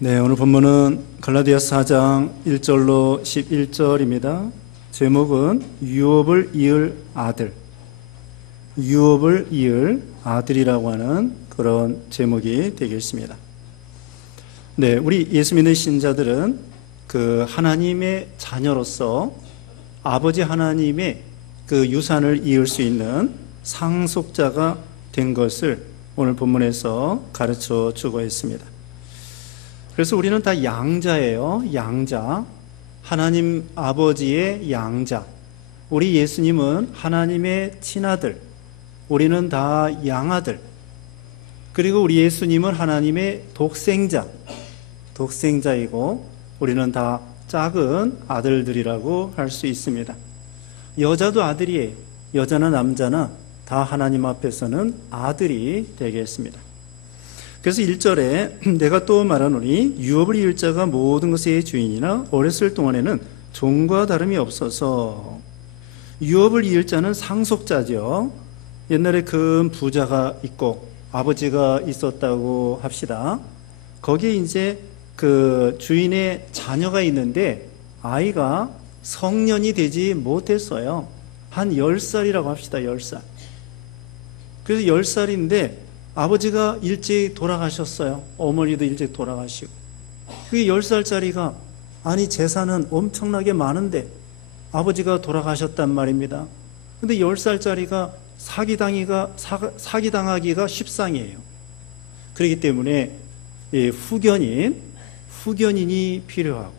네, 오늘 본문은 갈라디아서 4장 1절로 11절입니다. 제목은 유업을 이을 아들, 유업을 이을 아들이라고 하는 그런 제목이 되겠습니다. 네, 우리 예수 믿는 신자들은 그 하나님의 자녀로서 아버지 하나님의 그 유산을 이을 수 있는 상속자가 된 것을 오늘 본문에서 가르쳐 주고 있습니다. 그래서 우리는 다 양자예요. 양자. 하나님 아버지의 양자. 우리 예수님은 하나님의 친아들. 우리는 다 양아들. 그리고 우리 예수님은 하나님의 독생자. 독생자이고 우리는 다 작은 아들들이라고 할 수 있습니다. 여자도 아들이에요. 여자나 남자나 다 하나님 앞에서는 아들이 되겠습니다. 그래서 1절에 내가 또 말하노니 유업을 이을 자가 모든 것의 주인이나 어렸을 동안에는 종과 다름이 없어서. 유업을 이을 자는 상속자죠. 옛날에 큰 부자가 있고 아버지가 있었다고 합시다. 거기에 이제 그 주인의 자녀가 있는데 아이가 성년이 되지 못했어요. 한 10살이라고 합시다. 10살. 그래서 10살인데 아버지가 일찍 돌아가셨어요. 어머니도 일찍 돌아가시고. 그게 10살짜리가 아니 재산은 엄청나게 많은데 아버지가 돌아가셨단 말입니다. 근데 10살짜리가 사기당하기가 십상이에요. 그렇기 때문에 후견인이 필요하고,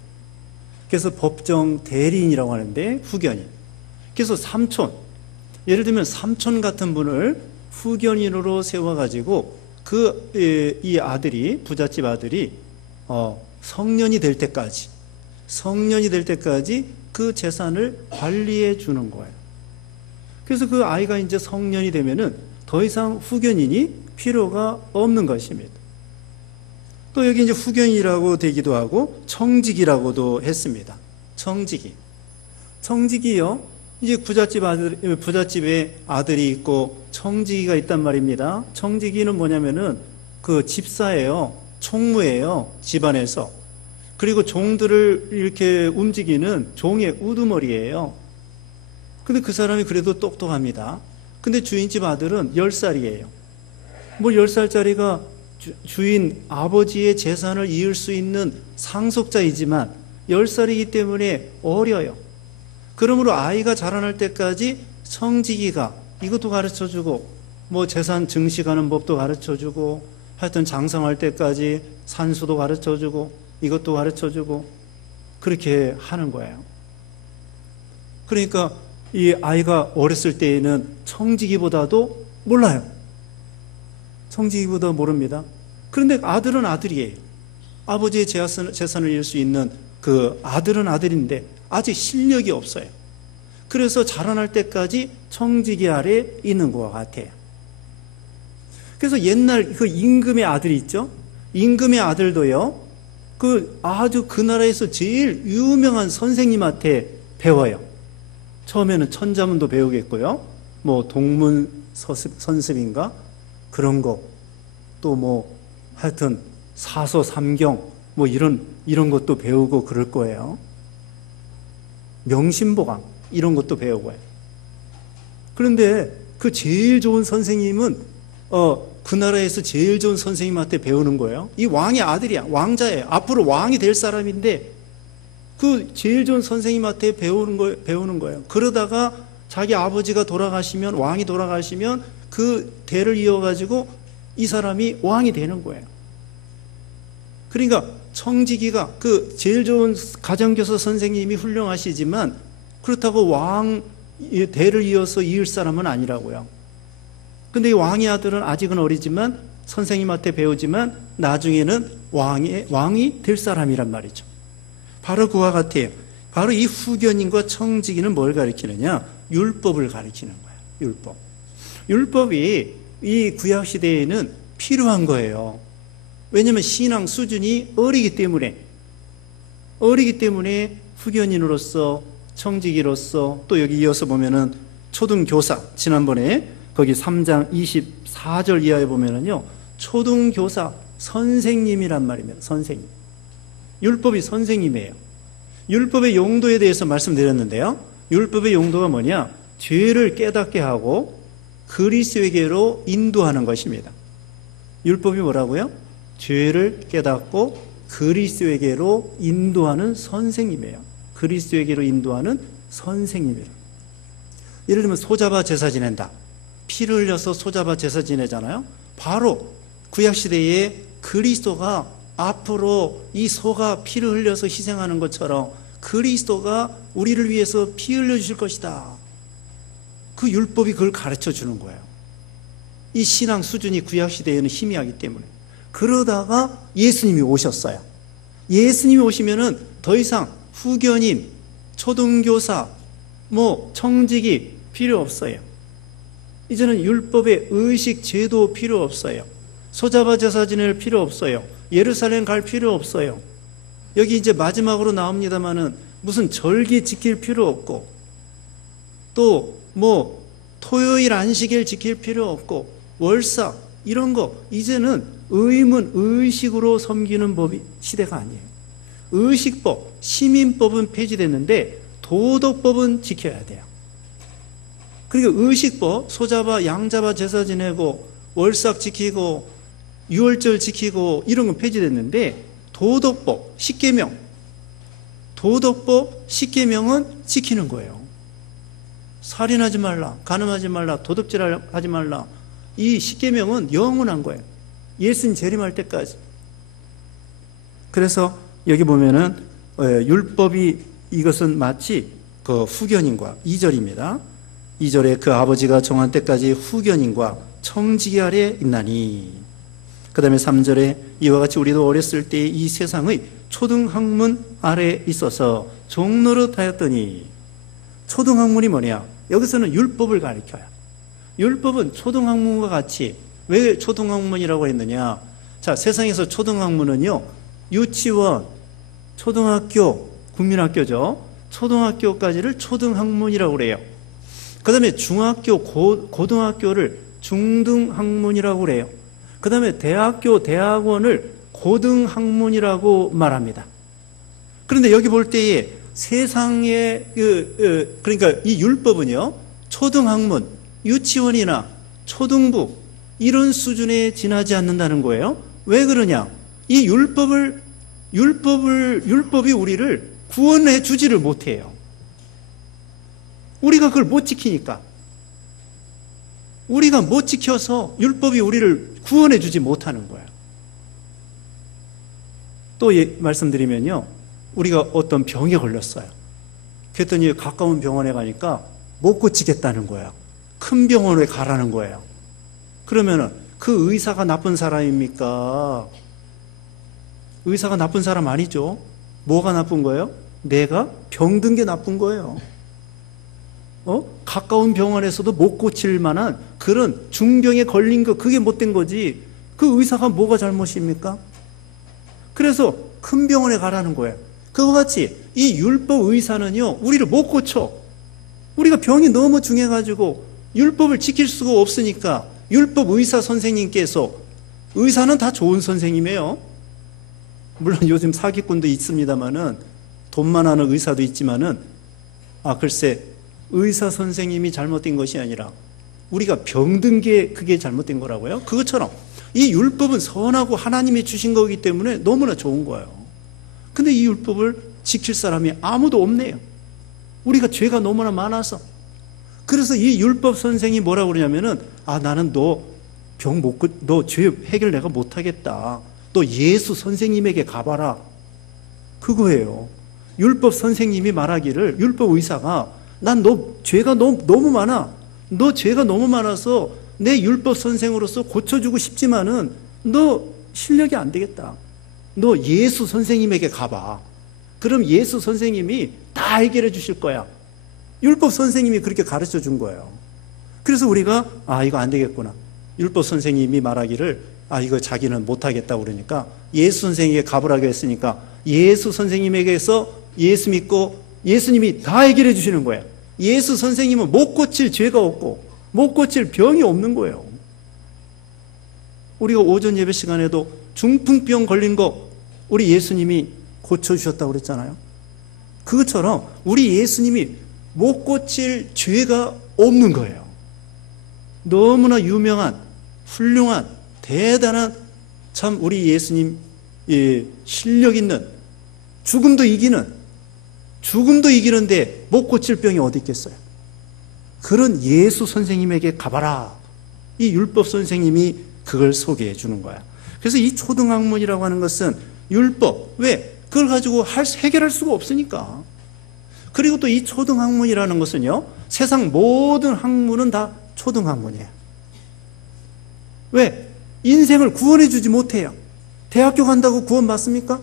그래서 법정 대리인이라고 하는데 후견인. 그래서 삼촌, 예를 들면 삼촌 같은 분을 후견인으로 세워가지고 이 아들이, 부잣집 아들이 성년이 될 때까지 그 재산을 관리해 주는 거예요. 그래서 그 아이가 이제 성년이 되면은 더 이상 후견인이 필요가 없는 것입니다. 또 여기 이제 후견이라고 되기도 하고 청직이라고도 했습니다. 청직이요. 이제 부잣집에 아들이 있고 청지기가 있단 말입니다. 청지기는 뭐냐면은 그 집사예요. 총무예요. 집안에서. 그리고 종들을 이렇게 움직이는 종의 우두머리예요. 근데 그 사람이 그래도 똑똑합니다. 근데 주인집 아들은 10살이에요. 뭐 10살짜리가 주인 아버지의 재산을 이을 수 있는 상속자이지만 10살이기 때문에 어려요. 그러므로 아이가 자라날 때까지 청지기가 이것도 가르쳐주고 뭐 재산 증식하는 법도 가르쳐주고 하여튼 장성할 때까지 산수도 가르쳐주고 이것도 가르쳐주고 그렇게 하는 거예요. 그러니까 이 아이가 어렸을 때에는 청지기보다도 몰라요. 청지기보다 모릅니다. 그런데 아들은 아들이에요. 아버지의 재산을 이을 수 있는 그 아들은 아들인데 아직 실력이 없어요. 그래서 자라날 때까지 청지기 아래 있는 것 같아요. 그래서 옛날 그 임금의 아들이 있죠. 임금의 아들도요. 아주 그 나라에서 제일 유명한 선생님한테 배워요. 처음에는 천자문도 배우겠고요. 뭐 동문 선습인가 그런 거, 또 뭐 하여튼 사서 삼경 뭐 이런 것도 배우고 그럴 거예요. 명심보강 이런 것도 배우고요. 그런데 그 제일 좋은 선생님은 그 나라에서 제일 좋은 선생님한테 배우는 거예요. 이 왕의 아들이야. 왕자예요. 앞으로 왕이 될 사람인데 그 제일 좋은 선생님한테 배우는 거예요. 그러다가 자기 아버지가 돌아가시면, 왕이 돌아가시면 그 대를 이어가지고 이 사람이 왕이 되는 거예요. 그러니까 청지기가 그 제일 좋은 가정교사 선생님이 훌륭하시지만 그렇다고 왕 대를 이어서 이을 사람은 아니라고요. 근데 이 왕의 아들은 아직은 어리지만 선생님한테 배우지만 나중에는 왕이 될 사람이란 말이죠. 바로 그와 같아요. 바로 이 후견인과 청지기는 뭘 가리키느냐? 율법을 가리키는 거예요. 율법이 이 구약시대에는 필요한 거예요. 왜냐하면 신앙 수준이 어리기 때문에 후견인으로서, 청지기로서, 또 여기 이어서 보면은 초등교사, 지난번에 거기 3장 24절 이하에 보면은요, 초등교사 선생님이란 말입니다. 선생님. 율법이 선생님이에요. 율법의 용도에 대해서 말씀드렸는데요. 율법의 용도가 뭐냐? 죄를 깨닫게 하고 그리스도에게로 인도하는 것입니다. 율법이 뭐라고요? 죄를 깨닫고 그리스도에게로 인도하는 선생님이에요. 그리스도에게로 인도하는 선생님이에요. 예를 들면 소잡아 제사 지낸다. 피를 흘려서 소잡아 제사 지내잖아요. 바로 구약시대에 그리스도가 앞으로 이 소가 피를 흘려서 희생하는 것처럼 그리스도가 우리를 위해서 피 흘려주실 것이다. 그 율법이 그걸 가르쳐 주는 거예요. 이 신앙 수준이 구약시대에는 희미하기 때문에. 그러다가 예수님이 오셨어요. 예수님이 오시면은 더 이상 후견인, 초등교사, 청직이 필요 없어요. 이제는 율법의 의식, 제도 필요 없어요. 소잡아 제사 지낼 필요 없어요. 예루살렘 갈 필요 없어요. 여기 이제 마지막으로 나옵니다마는 무슨 절기 지킬 필요 없고, 또 토요일 안식일 지킬 필요 없고, 월사 이런 거 이제는 의문, 의식으로 섬기는 법이 시대가 아니에요. 의식법, 시민법은 폐지됐는데 도덕법은 지켜야 돼요. 그러니까 의식법, 소잡아, 양잡아 제사 지내고 월삭 지키고 유월절 지키고 이런 건 폐지됐는데 도덕법, 십계명, 도덕법, 십계명은 지키는 거예요. 살인하지 말라, 간음하지 말라, 도둑질하지 말라. 이 십계명은 영원한 거예요. 예수님 재림할 때까지. 그래서 여기 보면은 율법이 이것은 마치 그 후견인과 2절입니다. 2절에 그 아버지가 정한 때까지 후견인과 청지기 아래 있나니. 그 다음에 3절에 이와 같이 우리도 어렸을 때 이 세상의 초등학문 아래 있어서 종노릇하였더니. 초등학문이 뭐냐? 여기서는 율법을 가르쳐요. 율법은 초등학문과 같이. 왜 초등학문이라고 했느냐? 자, 세상에서 초등학문은요, 유치원, 초등학교, 국민학교죠. 초등학교까지를 초등학문이라고 그래요. 그 다음에 중학교, 고등학교를 중등학문이라고 그래요. 그 다음에 대학교, 대학원을 고등학문이라고 말합니다. 그런데 여기 볼 때에 세상의 그러니까 이 율법은요, 초등학문, 유치원이나 초등부 이런 수준에 지나지 않는다는 거예요. 왜 그러냐? 이 율법이 우리를 구원해 주지를 못해요. 우리가 그걸 못 지키니까. 우리가 못 지켜서 율법이 우리를 구원해 주지 못하는 거예요. 또 말씀드리면요, 우리가 어떤 병에 걸렸어요. 그랬더니 가까운 병원에 가니까 못 고치겠다는 거예요. 큰 병원에 가라는 거예요. 그러면은 그 의사가 나쁜 사람입니까? 의사가 나쁜 사람 아니죠. 뭐가 나쁜 거예요? 내가 병든 게 나쁜 거예요. 가까운 병원에서도 못 고칠 만한 그런 중병에 걸린 거, 그게 못된 거지. 그 의사가 뭐가 잘못입니까? 그래서 큰 병원에 가라는 거예요. 그와 같이 이 율법 의사는요, 우리를 못 고쳐. 우리가 병이 너무 중해가지고 율법을 지킬 수가 없으니까 율법 의사 선생님께서, 의사는 다 좋은 선생님이에요. 물론 요즘 사기꾼도 있습니다만은, 돈만 하는 의사도 있지만은, 글쎄, 의사 선생님이 잘못된 것이 아니라 우리가 병든 게 그게 잘못된 거라고요. 그것처럼 이 율법은 선하고 하나님이 주신 거기 때문에 너무나 좋은 거예요. 근데 이 율법을 지킬 사람이 아무도 없네요. 우리가 죄가 너무나 많아서. 그래서 이 율법 선생이 뭐라고 그러냐면은, 나는 너 죄 해결 내가 못하겠다. 너 예수 선생님에게 가봐라. 그거예요. 율법 선생님이 말하기를, 율법 의사가, 난 너 죄가 너무 많아. 너 죄가 너무 많아서 내 율법 선생으로서 고쳐주고 싶지만은 너 실력이 안 되겠다. 너 예수 선생님에게 가봐. 그럼 예수 선생님이 다 해결해 주실 거야. 율법 선생님이 그렇게 가르쳐 준 거예요. 그래서 우리가 이거 안 되겠구나. 율법 선생님이 말하기를 이거 자기는 못하겠다고 그러니까 예수 선생님에게 가보라고 했으니까 예수 선생님에게서 예수 믿고 예수님이 다 해결해 주시는 거예요. 예수 선생님은 못 고칠 죄가 없고 못 고칠 병이 없는 거예요. 우리가 오전 예배 시간에도 중풍병 걸린 거 우리 예수님이 고쳐주셨다고 그랬잖아요. 그것처럼 우리 예수님이 못 고칠 죄가 없는 거예요. 너무나 유명한, 훌륭한, 대단한 참 우리 예수님 실력 있는, 죽음도 이기는데 못 고칠 병이 어디 있겠어요. 그런 예수 선생님에게 가봐라. 이 율법 선생님이 그걸 소개해 주는 거야. 그래서 이 초등학문이라고 하는 것은 율법, 왜? 그걸 가지고 해결할 수가 없으니까. 그리고 또 이 초등학문이라는 것은요, 세상 모든 학문은 다 초등학문이에요. 왜? 인생을 구원해 주지 못해요. 대학교 간다고 구원 받습니까?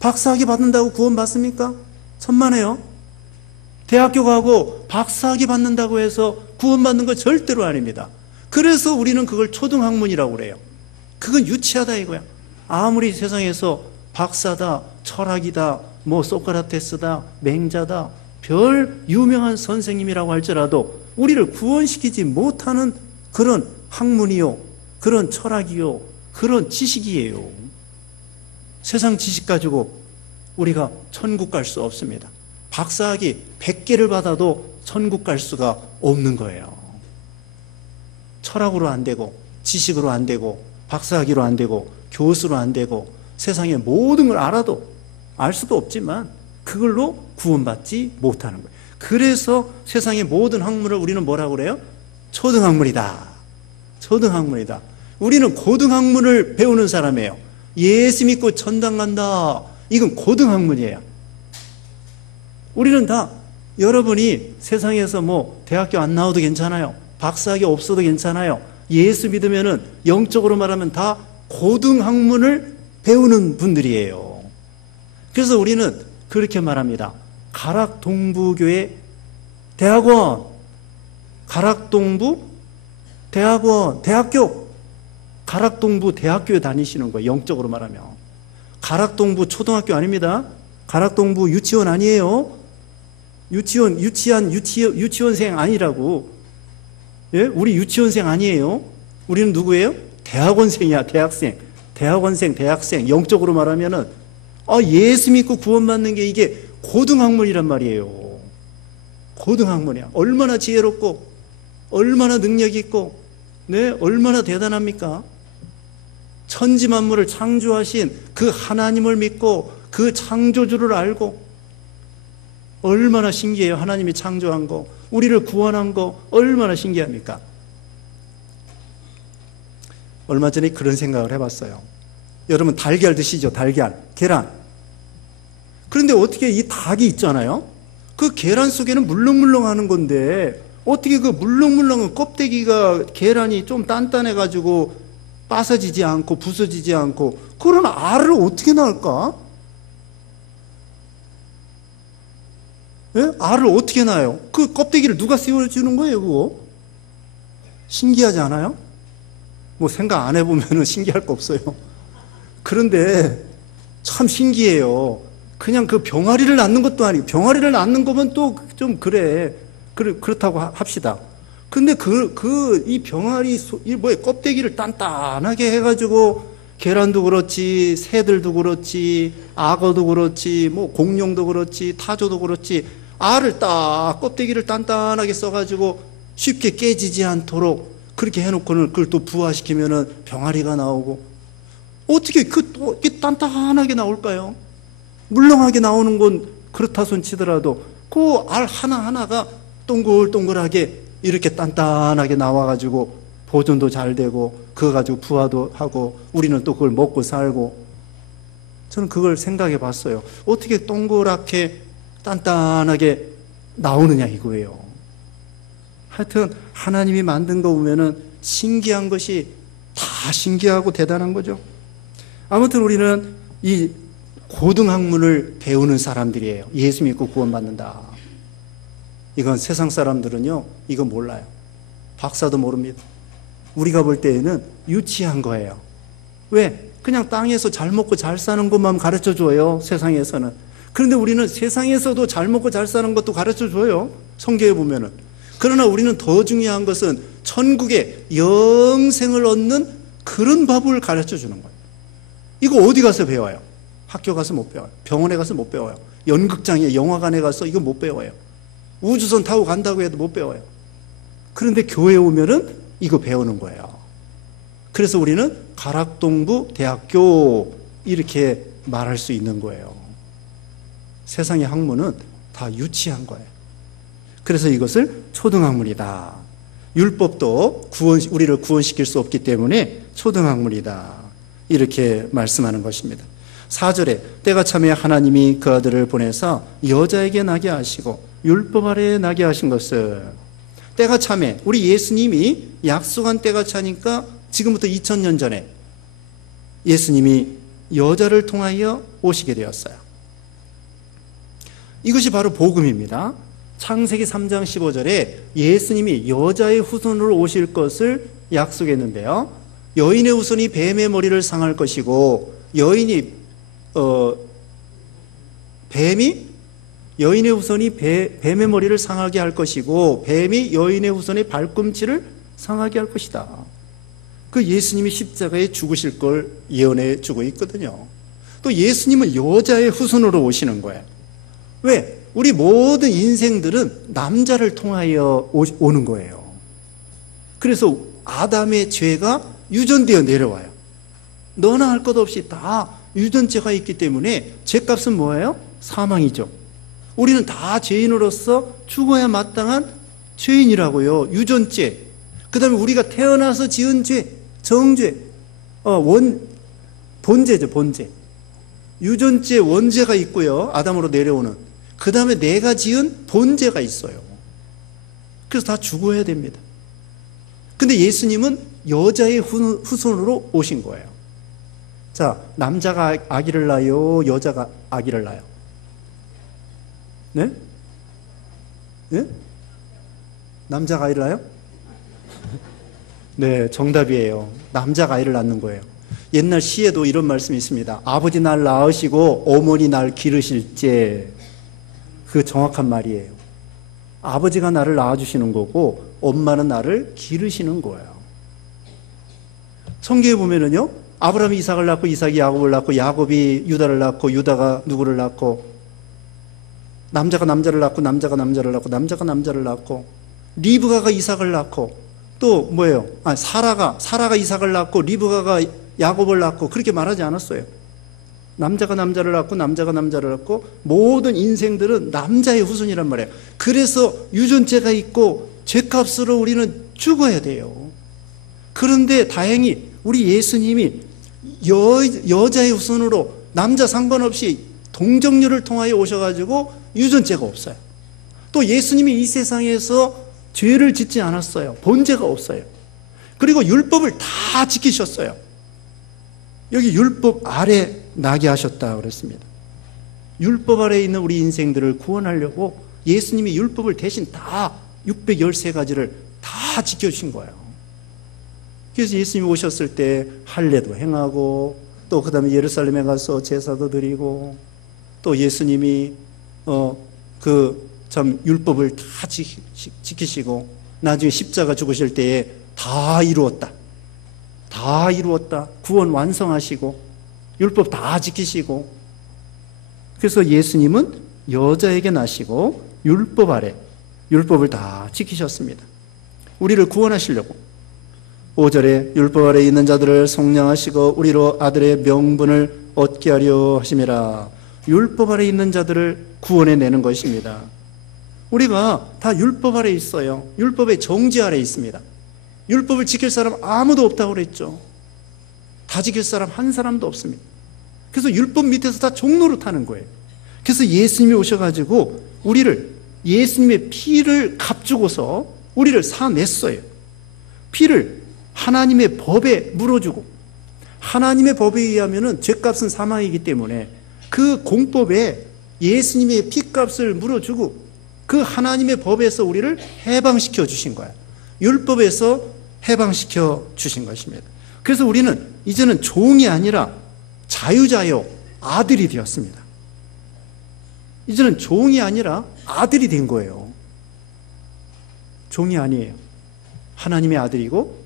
박사학위 받는다고 구원 받습니까? 천만에요. 대학교 가고 박사학위 받는다고 해서 구원 받는 거 절대로 아닙니다. 그래서 우리는 그걸 초등학문이라고 그래요. 그건 유치하다 이거야. 아무리 세상에서 박사다, 철학이다, 뭐 소크라테스다, 맹자다, 별 유명한 선생님이라고 할지라도 우리를 구원시키지 못하는 그런 학문이요, 그런 철학이요, 그런 지식이에요. 세상 지식 가지고 우리가 천국 갈 수 없습니다. 박사학위 100개를 받아도 천국 갈 수가 없는 거예요. 철학으로 안 되고, 지식으로 안 되고, 박사학위로 안 되고, 교수로 안 되고, 세상의 모든 걸 알아도 알 수도 없지만 그걸로 구원받지 못하는 거예요. 그래서 세상의 모든 학문을 우리는 뭐라고 그래요? 초등학문이다. 초등학문이다. 우리는 고등학문을 배우는 사람이에요. 예수 믿고 천당 간다. 이건 고등학문이에요. 우리는 다 여러분이 세상에서 뭐 대학교 안 나와도 괜찮아요. 박사학위 없어도 괜찮아요. 예수 믿으면은 영적으로 말하면 다 고등학문을 배우는 분들이에요. 그래서 우리는 그렇게 말합니다. 가락동부교회 대학원, 가락동부 대학원, 대학교, 가락동부 대학교에 다니시는 거예요. 영적으로 말하면. 가락동부 초등학교 아닙니다. 가락동부 유치원 아니에요. 유치원생 아니라고. 예? 우리 유치원생 아니에요. 우리는 누구예요? 대학원생이야, 대학생. 대학원생, 대학생. 영적으로 말하면은, 예수 믿고 구원받는 게 이게 고등학문이란 말이에요. 고등학문이야. 얼마나 지혜롭고, 얼마나 능력 있고, 네? 얼마나 대단합니까? 천지 만물을 창조하신 그 하나님을 믿고, 그 창조주를 알고, 얼마나 신기해요. 하나님이 창조한 거, 우리를 구원한 거 얼마나 신기합니까? 얼마 전에 그런 생각을 해봤어요. 여러분 달걀 드시죠? 달걀, 계란. 그런데 어떻게 이 닭이 있잖아요. 그 계란 속에는 물렁물렁하는 건데 어떻게 그 물렁물렁한 껍데기가 계란이 좀 단단해가지고 빠서지지 않고 부서지지 않고 그런 알을 어떻게 낳을까? 예? 알을 어떻게 낳아요? 그 껍데기를 누가 씌워주는 거예요, 그거? 신기하지 않아요? 뭐 생각 안 해보면 신기할 거 없어요. 그런데 참 신기해요. 그냥 그 병아리를 낳는 것도 아니고, 병아리를 낳는 거면 또 좀 그렇다고 합시다. 근데 이 병아리, 껍데기를 단단하게 해가지고 계란도 그렇지, 새들도 그렇지, 악어도 그렇지, 뭐 공룡도 그렇지, 타조도 그렇지, 알을 딱 껍데기를 단단하게 써가지고 쉽게 깨지지 않도록 그렇게 해놓고는 그걸 또 부화시키면은 병아리가 나오고 어떻게 이렇게 단단하게 나올까요? 물렁하게 나오는 건 그렇다 손 치더라도 그 알 하나하나가 동글동글하게 이렇게 단단하게 나와가지고 보존도 잘 되고 그거 가지고 부화도 하고 우리는 또 그걸 먹고 살고 저는 그걸 생각해 봤어요. 어떻게 동그랗게 단단하게 나오느냐 이거예요. 하여튼 하나님이 만든 거 보면은 신기한 것이 다 신기하고 대단한 거죠. 아무튼 우리는 이 고등학문을 배우는 사람들이에요. 예수 믿고 구원받는다. 이건 세상 사람들은요 이거 몰라요. 박사도 모릅니다. 우리가 볼 때에는 유치한 거예요. 왜? 그냥 땅에서 잘 먹고 잘 사는 것만 가르쳐줘요. 세상에서는. 그런데 우리는 세상에서도 잘 먹고 잘 사는 것도 가르쳐줘요. 성경에 보면은. 그러나 우리는 더 중요한 것은 천국의 영생을 얻는 그런 법을 가르쳐주는 거예요. 이거 어디 가서 배워요? 학교 가서 못 배워요. 병원에 가서 못 배워요. 연극장에, 영화관에 가서 이거 못 배워요. 우주선 타고 간다고 해도 못 배워요. 그런데 교회에 오면은 이거 배우는 거예요. 그래서 우리는 가락동부 대학교 이렇게 말할 수 있는 거예요. 세상의 학문은 다 유치한 거예요. 그래서 이것을 초등학문이다. 율법도 우리를 구원시킬 수 없기 때문에 초등학문이다. 이렇게 말씀하는 것입니다. 4절에 때가 참에 하나님이 그 아들을 보내서 여자에게 나게 하시고 율법 아래에 나게 하신 것을, 때가 참에 우리 예수님이 약속한 때가 차니까 지금부터 2000년 전에 예수님이 여자를 통하여 오시게 되었어요. 이것이 바로 복음입니다. 창세기 3장 15절에 예수님이 여자의 후손으로 오실 것을 약속했는데요. 여인의 후손이 뱀의 머리를 상할 것이고 여인의 후손이 뱀의 머리를 상하게 할 것이고 뱀이 여인의 후손의 발꿈치를 상하게 할 것이다. 그 예수님이 십자가에 죽으실 걸 예언해 주고 있거든요. 또 예수님은 여자의 후손으로 오시는 거예요. 왜? 우리 모든 인생들은 남자를 통하여 오는 거예요. 그래서 아담의 죄가 유전되어 내려와요. 너나 할 것 없이 다 유전죄가 있기 때문에 죄값은 뭐예요? 사망이죠. 우리는 다 죄인으로서 죽어야 마땅한 죄인이라고요. 유전죄. 그 다음에 우리가 태어나서 지은 죄, 정죄, 본죄죠, 본죄. 유전죄, 원죄가 있고요. 아담으로 내려오는. 그 다음에 내가 지은 본죄가 있어요. 그래서 다 죽어야 됩니다. 근데 예수님은 여자의 후손으로 오신 거예요. 자, 남자가 아기를 낳아요? 여자가 아기를 낳아요? 네? 네? 남자가 아이를 낳아요? 네, 정답이에요. 남자가 아이를 낳는 거예요. 옛날 시에도 이런 말씀이 있습니다. 아버지 날 낳으시고 어머니 날 기르실제. 그 정확한 말이에요. 아버지가 나를 낳아주시는 거고 엄마는 나를 기르시는 거예요. 성경에 보면은요, 아브라함이 이삭을 낳고 이삭이 야곱을 낳고 야곱이 유다를 낳고 유다가 누구를 낳고 남자가 남자를 낳고 남자가 남자를 낳고 남자가 남자를 낳고 리브가가 이삭을 낳고 또 뭐예요? 사라가 이삭을 낳고 리브가가 야곱을 낳고 그렇게 말하지 않았어요. 남자가 남자를 낳고 남자가 남자를 낳고 모든 인생들은 남자의 후손이란 말이에요. 그래서 유전죄가 있고 죄값으로 우리는 죽어야 돼요. 그런데 다행히 우리 예수님이 여자의 후손으로 남자 상관없이 동정녀를 통하여 오셔가지고 유전죄가 없어요. 또 예수님이 이 세상에서 죄를 짓지 않았어요. 본죄가 없어요. 그리고 율법을 다 지키셨어요. 여기 율법 아래 나게 하셨다 그랬습니다. 율법 아래에 있는 우리 인생들을 구원하려고 예수님이 율법을 대신 다 613가지를 다 지켜주신 거예요. 그래서 예수님이 오셨을 때 할례도 행하고 또 그 다음에 예루살렘에 가서 제사도 드리고 또 예수님이 참 율법을 다 지키시고 나중에 십자가 죽으실 때에 다 이루었다. 다 이루었다. 구원 완성하시고 율법 다 지키시고 그래서 예수님은 여자에게 나시고 율법 아래 율법을 다 지키셨습니다. 우리를 구원하시려고 5절에 율법 아래 있는 자들을 속량하시고 우리로 아들의 명분을 얻게 하려 하심이라. 율법 아래 있는 자들을 구원해내는 것입니다. 우리가 다 율법 아래 있어요. 율법의 정지 아래 있습니다. 율법을 지킬 사람 아무도 없다고 그랬죠. 다 지킬 사람 한 사람도 없습니다. 그래서 율법 밑에서 다 종로를 타는 거예요. 그래서 예수님이 오셔가지고 우리를 예수님의 피를 값주고서 우리를 사냈어요. 피를 하나님의 법에 물어주고 하나님의 법에 의하면 죄값은 사망이기 때문에 그 공법에 예수님의 피값을 물어주고 그 하나님의 법에서 우리를 해방시켜 주신 거예요. 율법에서 해방시켜 주신 것입니다. 그래서 우리는 이제는 종이 아니라 자유자요 아들이 되었습니다. 이제는 종이 아니라 아들이 된 거예요. 종이 아니에요. 하나님의 아들이고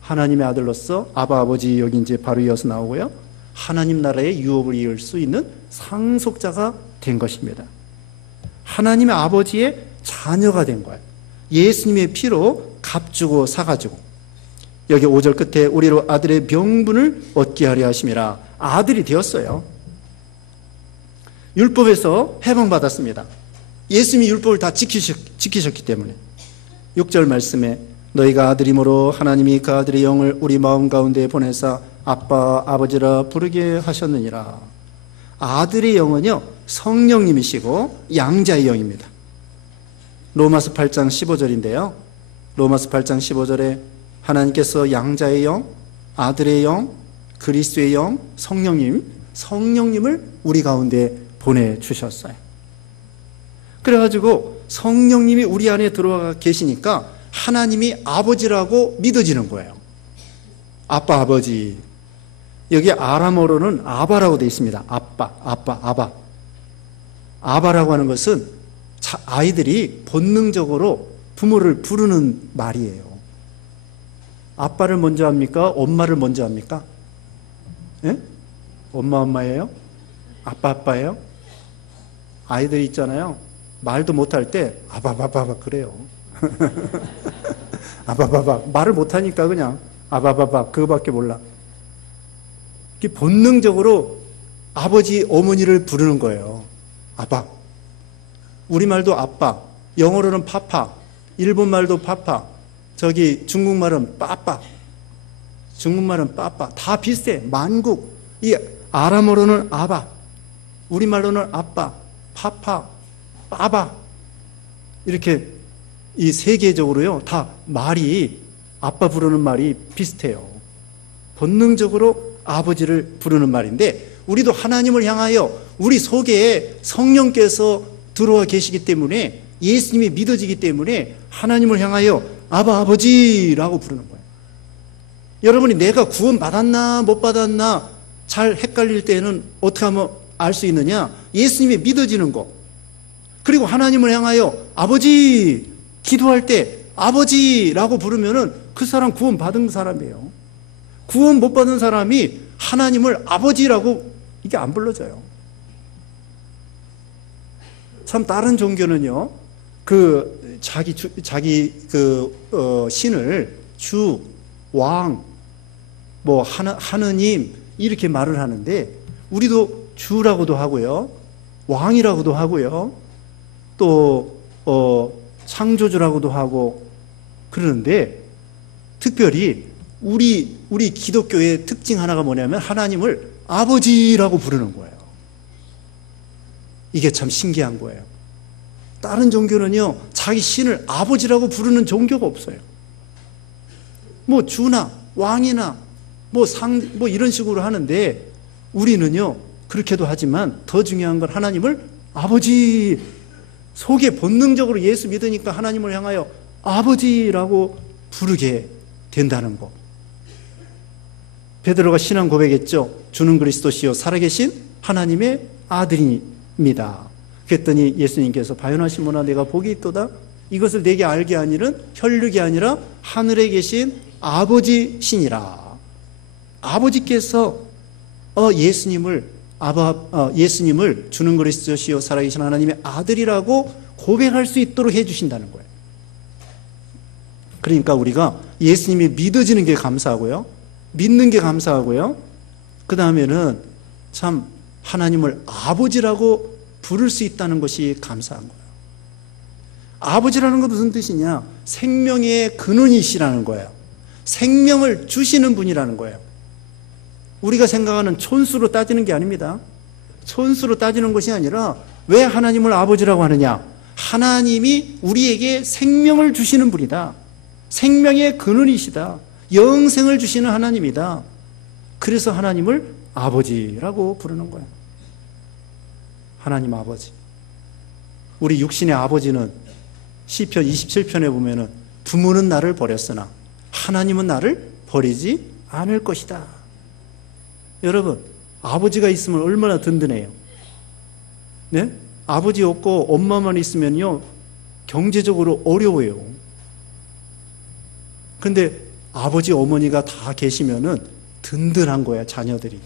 하나님의 아들로서 아바 아버지 여기 이제 바로 이어서 나오고요. 하나님 나라의 유업을 이을 수 있는 상속자가 된 것입니다. 하나님의 아버지의 자녀가 된 거예요. 예수님의 피로 값주고 사가지고. 여기 5절 끝에 우리로 아들의 명분을 얻게 하려 하심이라. 아들이 되었어요. 율법에서 해방받았습니다. 예수님이 율법을 다 지키셨기 때문에. 6절 말씀에 너희가 아들이므로 하나님이 그 아들의 영을 우리 마음 가운데 보내사 아빠 아버지라 부르게 하셨느니라. 아들의 영은요 성령님이시고 양자의 영입니다. 로마서 8장 15절인데요 로마서 8장 15절에 하나님께서 양자의 영, 아들의 영, 그리스도의 영, 성령님을 우리 가운데 보내주셨어요. 그래가지고 성령님이 우리 안에 들어와 계시니까 하나님이 아버지라고 믿어지는 거예요. 아빠, 아버지. 여기 아람어로는 아바라고 되어 있습니다. 아바. 아바라고 하는 것은 아이들이 본능적으로 부모를 부르는 말이에요. 아빠를 먼저 합니까? 엄마를 먼저 합니까? 예? 엄마예요? 아빠예요? 아이들 있잖아요. 말도 못할 때 아바바바 그래요. 아바바바 말을 못하니까 그냥 아바바바 그거밖에 몰라. 본능적으로 아버지 어머니를 부르는 거예요. 아바. 우리말도 아빠, 영어로는 파파, 일본말도 파파, 저기 중국말은 빠빠, 다 비슷해. 만국. 이 아람어로는 아바, 우리말로는 아빠, 파파, 빠바. 이렇게 이 세계적으로요 다 말이 아빠 부르는 말이 비슷해요. 본능적으로 아버지를 부르는 말인데 우리도 하나님을 향하여 우리 속에 성령께서 들어와 계시기 때문에 예수님이 믿어지기 때문에 하나님을 향하여 아바 아버지라고 부르는 거예요. 여러분이 내가 구원 받았나 못 받았나 잘 헷갈릴 때는 어떻게 하면 알 수 있느냐? 예수님이 믿어지는 거. 그리고 하나님을 향하여 아버지 기도할 때 아버지라고 부르면은 그 사람 구원 받은 사람이에요. 구원 못 받은 사람이 하나님을 아버지라고 이게 안 불러져요. 참 다른 종교는요, 자기 신을 주, 왕, 뭐 하느님 이렇게 말을 하는데 우리도 주라고도 하고요, 왕이라고도 하고요, 또 창조주라고도 하고 그러는데 특별히 우리 기독교의 특징 하나가 뭐냐면 하나님을 아버지라고 부르는 거예요. 이게 참 신기한 거예요. 다른 종교는요 자기 신을 아버지라고 부르는 종교가 없어요. 뭐 주나 왕이나 뭐 이런 식으로 하는데 우리는요 그렇게도 하지만 더 중요한 건 하나님을 아버지, 속에 본능적으로 예수 믿으니까 하나님을 향하여 아버지라고 부르게 된다는 거. 베드로가 신앙 고백했죠. 주는 그리스도시요 살아계신 하나님의 아들입니다. 그랬더니 예수님께서 바요나 시몬아 내가 복이 있도다. 이것을 내게 알게 하니는 혈육이 아니라 하늘에 계신 아버지시니라. 아버지께서 예수님을 주는 그리스도시요 살아계신 하나님의 아들이라고 고백할 수 있도록 해주신다는 거예요. 그러니까 우리가 예수님이 믿어지는 게 감사하고요, 믿는 게 감사하고요, 그 다음에는 참 하나님을 아버지라고 부를 수 있다는 것이 감사한 거예요. 아버지라는 건 무슨 뜻이냐? 생명의 근원이시라는 거예요. 생명을 주시는 분이라는 거예요. 우리가 생각하는 촌수로 따지는 게 아닙니다. 촌수로 따지는 것이 아니라 왜 하나님을 아버지라고 하느냐? 하나님이 우리에게 생명을 주시는 분이다. 생명의 근원이시다. 영생을 주시는 하나님이다. 그래서 하나님을 아버지라고 부르는 거예요. 하나님 아버지. 우리 육신의 아버지는 시편 27편에 보면은 부모는 나를 버렸으나 하나님은 나를 버리지 않을 것이다. 여러분, 아버지가 있으면 얼마나 든든해요. 네? 아버지 없고 엄마만 있으면요 경제적으로 어려워요. 근데 아버지 어머니가 다 계시면은 든든한 거야, 자녀들이.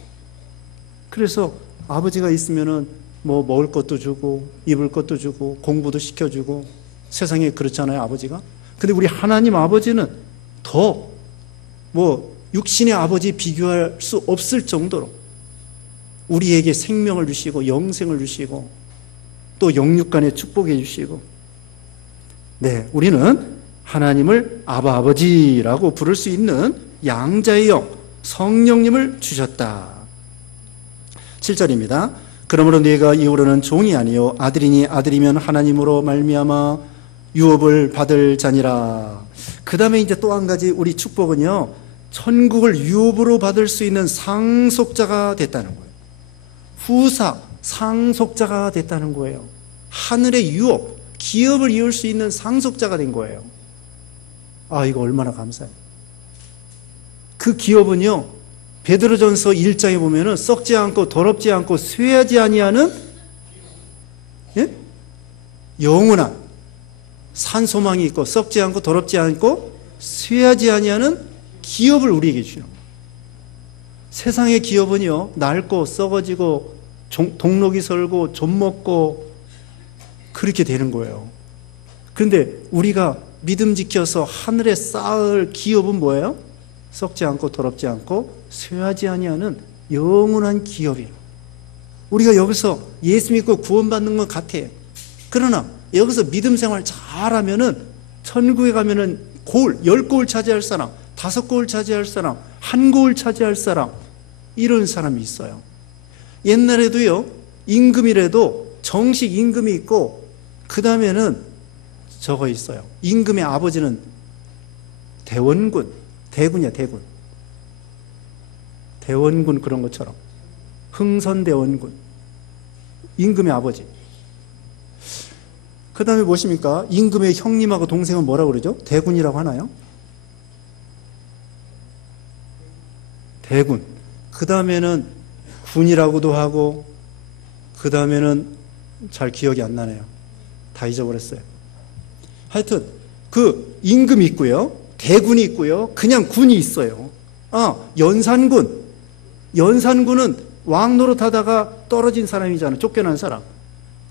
그래서 아버지가 있으면은 뭐 먹을 것도 주고 입을 것도 주고 공부도 시켜주고 세상에 그렇잖아요, 아버지가. 근데 우리 하나님 아버지는 더 뭐 육신의 아버지 비교할 수 없을 정도로 우리에게 생명을 주시고 영생을 주시고 또 영육간에 축복해 주시고, 네, 우리는 하나님을 아바 아버지라고 부를 수 있는 양자의 영 성령님을 주셨다. 7절입니다. 그러므로 네가 이후로는 종이 아니요 아들이니 아들이면 하나님으로 말미암아 유업을 받을 자니라. 그 다음에 이제 또 한 가지 우리 축복은요, 천국을 유업으로 받을 수 있는 상속자가 됐다는 거예요. 후사 상속자가 됐다는 거예요. 하늘의 유업, 기업을 이을 수 있는 상속자가 된 거예요. 아, 이거 얼마나 감사해요. 그 기업은요, 베드로전서 1장에 보면은 썩지 않고 더럽지 않고 쇠하지 아니하는, 예? 영원한 산소망이 있고 썩지 않고 더럽지 않고 쇠하지 아니하는 기업을 우리에게 주는 거예요. 세상의 기업은요, 낡고 썩어지고 동록이 설고 좀 먹고 그렇게 되는 거예요. 그런데 우리가 믿음 지켜서 하늘에 쌓을 기업은 뭐예요? 썩지 않고 더럽지 않고 쇠하지 아니하는 영원한 기업이에요. 우리가 여기서 예수 믿고 구원받는 것 같아요. 그러나 여기서 믿음 생활 잘하면은 천국에 가면은 고을, 10고을 차지할 사람, 5고을 차지할 사람, 1고을 차지할 사람, 이런 사람이 있어요. 옛날에도요, 임금이라도 정식 임금이 있고 그 다음에는 저거 있어요. 임금의 아버지는 대원군, 대군이야, 대군. 대원군 그런 것처럼. 흥선대원군. 임금의 아버지. 그 다음에 무엇입니까? 임금의 형님하고 동생은 뭐라고 그러죠? 대군이라고 하나요? 대군. 그 다음에는 군이라고도 하고, 그 다음에는 잘 기억이 안 나네요. 다 잊어버렸어요. 하여튼 그 임금이 있고요, 대군이 있고요, 그냥 군이 있어요. 연산군. 연산군은 왕 노릇하다가 떨어진 사람이잖아요. 쫓겨난 사람.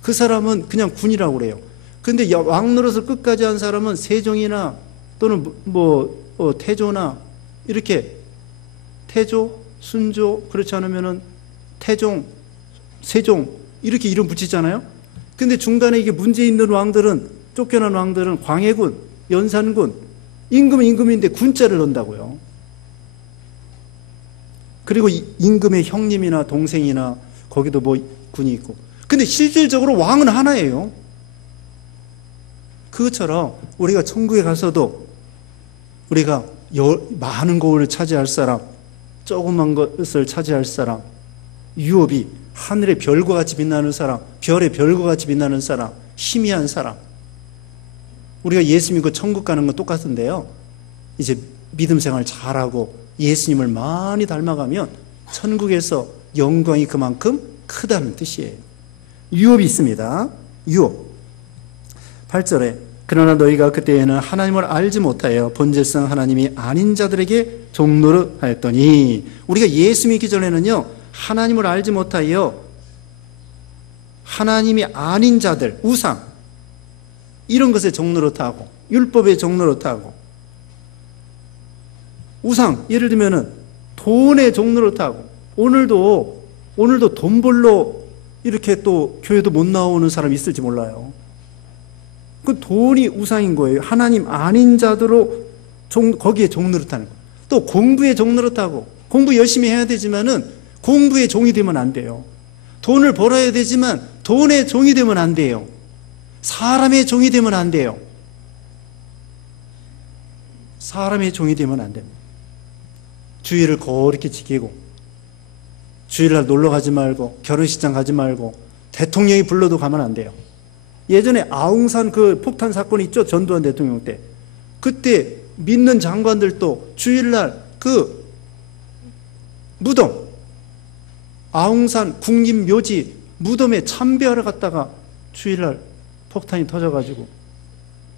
그 사람은 그냥 군이라고 그래요. 근데 왕 노릇을 끝까지 한 사람은 세종이나 또는 태조나 이렇게 태조, 순조, 그렇지 않으면은 태종, 세종 이렇게 이름 붙이잖아요. 근데 중간에 이게 문제 있는 왕들은, 쫓겨난 왕들은 광해군, 연산군, 임금은 임금인데 군자를 넣는다고요. 그리고 임금의 형님이나 동생이나 거기도 뭐 군이 있고. 근데 실질적으로 왕은 하나예요. 그것처럼 우리가 천국에 가서도 우리가 많은 고을을 차지할 사람, 조그만 것을 차지할 사람, 유업이 하늘의 별과 같이 빛나는 사람, 별의 별과 같이 빛나는 사람, 희미한 사람. 우리가 예수 믿고 천국 가는 건 똑같은데요, 이제 믿음 생활 잘하고 예수님을 많이 닮아가면 천국에서 영광이 그만큼 크다는 뜻이에요. 유업이 있습니다. 유업. 8절에 그러나 너희가 그때에는 하나님을 알지 못하여 본질상 하나님이 아닌 자들에게 종노릇 하였더니, 우리가 예수 믿기 전에는요, 하나님을 알지 못하여 하나님이 아닌 자들, 우상 이런 것에 종노릇하고 율법에 종노릇하고, 우상 예를 들면은 돈에 종노릇하고, 오늘도 돈 벌러 이렇게 또 교회도 못 나오는 사람이 있을지 몰라요. 그 돈이 우상인 거예요. 하나님 아닌 자들로 거기에 종노릇하는 거예요. 또 공부에 종노릇하고, 공부 열심히 해야 되지만은 공부의 종이 되면 안 돼요. 돈을 벌어야 되지만 돈의 종이 되면 안 돼요. 사람의 종이 되면 안 돼요. 사람의 종이 되면 안 됩니다. 주의를 거룩히 지키고, 주일날 놀러 가지 말고, 결혼식장 가지 말고, 대통령이 불러도 가면 안 돼요. 예전에 아웅산 그 폭탄 사건 있죠? 전두환 대통령 때. 그때 믿는 장관들도 주일날 그 무덤, 아웅산 국립묘지 무덤에 참배하러 갔다가 주일날 폭탄이 터져가지고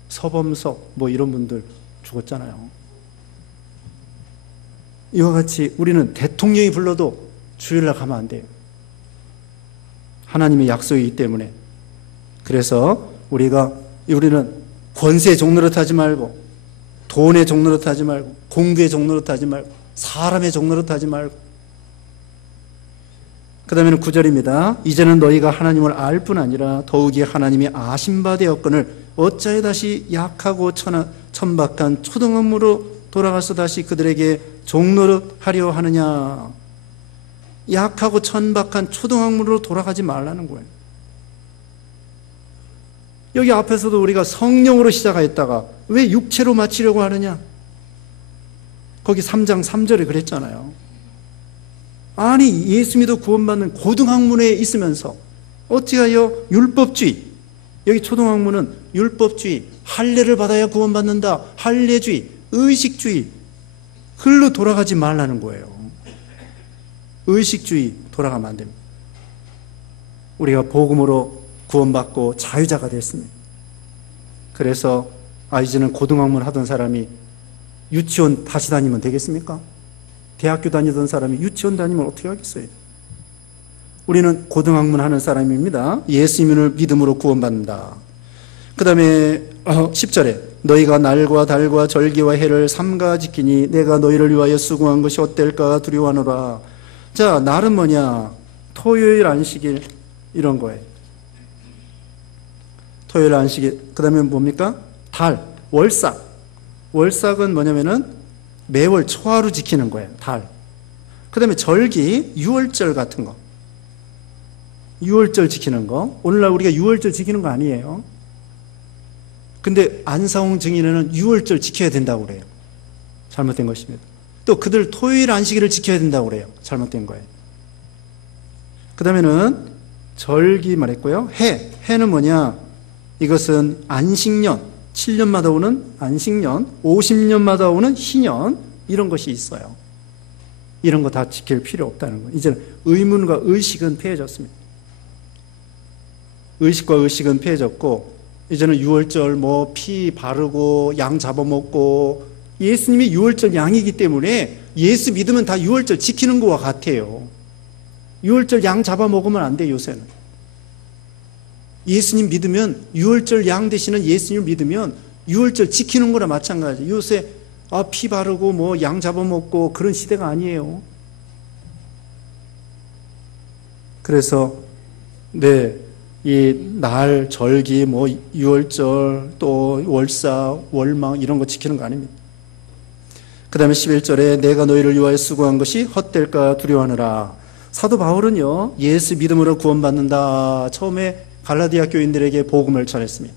서범석 뭐 이런 분들 죽었잖아요. 이와 같이 우리는 대통령이 불러도 주일날 가면 안 돼요. 하나님의 약속이기 때문에. 그래서 우리는 권세의 종노릇 하지 말고, 돈의 종노릇 하지 말고, 공부의 종노릇 하지 말고, 사람의 종노릇 하지 말고. 그 다음에는 9절입니다. 이제는 너희가 하나님을 알 뿐 아니라 더욱이 하나님이 아신 바 되었거늘 어찌하여 다시 약하고 천박한 초등학문으로 돌아가서 다시 그들에게 종노릇 하려 하느냐. 약하고 천박한 초등학문으로 돌아가지 말라는 거예요. 여기 앞에서도 우리가 성령으로 시작했다가 왜 육체로 마치려고 하느냐? 거기 3장 3절에 그랬잖아요. 아니, 예수 믿어 구원받는 고등학문에 있으면서 어찌하여 율법주의, 여기 초등학문은 율법주의, 할례를 받아야 구원받는다, 할례주의, 의식주의, 글로 돌아가지 말라는 거예요. 의식주의 돌아가면 안 됩니다. 우리가 복음으로 구원받고 자유자가 됐습니다. 그래서 이제는 고등학문 하던 사람이 유치원 다시 다니면 되겠습니까? 대학교 다니던 사람이 유치원 다니면 어떻게 하겠어요? 우리는 고등학문 하는 사람입니다. 예수님을 믿음으로 구원받는다. 그 다음에 10절에 너희가 날과 달과 절기와 해를 삼가 지키니 내가 너희를 위하여 수고한 것이 어떨까 두려워하노라. 자, 날은 뭐냐? 토요일, 안식일 이런 거예요. 토요일, 안식일. 그 다음에 뭡니까? 달, 월삭. 월삭은 뭐냐면은 매월 초하루 지키는 거예요. 달. 그 다음에 절기, 유월절 같은 거. 유월절 지키는 거. 오늘날 우리가 유월절 지키는 거 아니에요. 근데 안사홍 증인에는 유월절 지켜야 된다고 그래요. 잘못된 것입니다. 또 그들 토요일 안식일을 지켜야 된다고 그래요. 잘못된 거예요. 그 다음에는 절기 말했고요. 해는 뭐냐? 이것은 안식년, 7년마다 오는 안식년, 50년마다 오는 희년, 이런 것이 있어요. 이런 거 다 지킬 필요 없다는 거예요. 이제는 의문과 의식은 폐해졌습니다. 의식과 의식은 폐해졌고, 이제는 유월절 피 바르고 양 잡아먹고, 예수님이 유월절 양이기 때문에 예수 믿으면 다 유월절 지키는 거와 같아요. 유월절 양 잡아먹으면 안 돼, 요새는. 예수님 믿으면, 유월절 양 되시는 예수님을 믿으면 유월절 지키는 거나 마찬가지. 요새 피 바르고 양 잡아먹고 그런 시대가 아니에요. 그래서 이 날, 절기, 유월절, 또 월사, 월망 이런 거 지키는 거 아닙니다. 그 다음에 11절에 내가 너희를 위하여 수고한 것이 헛될까 두려워하느라. 사도 바울은요, 예수 믿음으로 구원받는다. 처음에 갈라디아 교인들에게 복음을 전했습니다.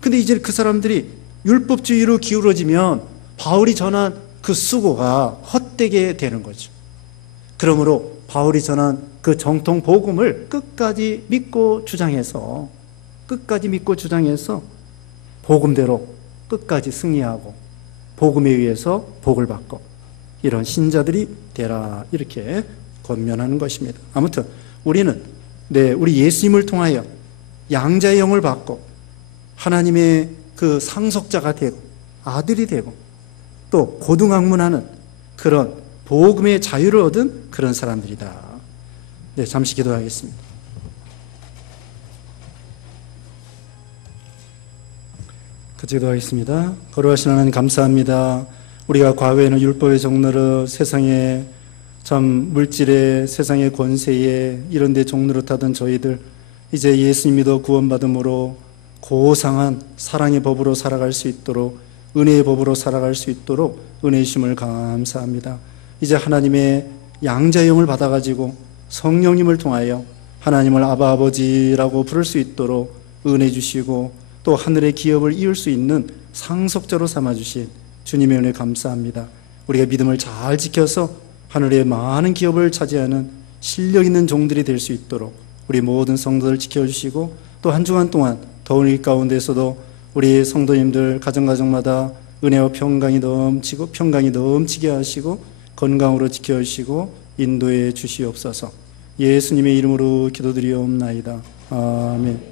근데 이제 그 사람들이 율법주의로 기울어지면 바울이 전한 그 수고가 헛되게 되는 거죠. 그러므로 바울이 전한 그 정통 복음을 끝까지 믿고 주장해서 복음대로 끝까지 승리하고 복음에 의해서 복을 받고 이런 신자들이 되라, 이렇게 권면하는 것입니다. 아무튼 우리는 우리 예수님을 통하여 양자의 영을 받고 하나님의 그 상속자가 되고 아들이 되고 또 고등학문하는 그런 복음의 자유를 얻은 그런 사람들이다. 잠시 기도하겠습니다. 같이 기도하겠습니다. 거룩하신 하나님 감사합니다. 우리가 과거에는 율법의 종노릇, 세상의 참 물질의, 세상의 권세에 이런 데 종노릇하던 저희들, 이제 예수님 믿어 구원받음으로 고상한 사랑의 법으로 살아갈 수 있도록, 은혜의 법으로 살아갈 수 있도록 은혜 주심을 감사합니다. 이제 하나님의 양자의 영을 받아가지고 성령님을 통하여 하나님을 아바 아버지라고 부를 수 있도록 은혜 주시고 또 하늘의 기업을 이을 수 있는 상속자로 삼아주신 주님의 은혜 감사합니다. 우리가 믿음을 잘 지켜서 하늘의 많은 기업을 차지하는 실력 있는 종들이 될 수 있도록 우리 모든 성도들 지켜주시고 또 한 주간 동안 더운 일 가운데서도 우리 성도님들 가정가정마다 은혜와 평강이 넘치게 하시고 건강으로 지켜주시고 인도해 주시옵소서. 예수님의 이름으로 기도드리옵나이다. 아멘.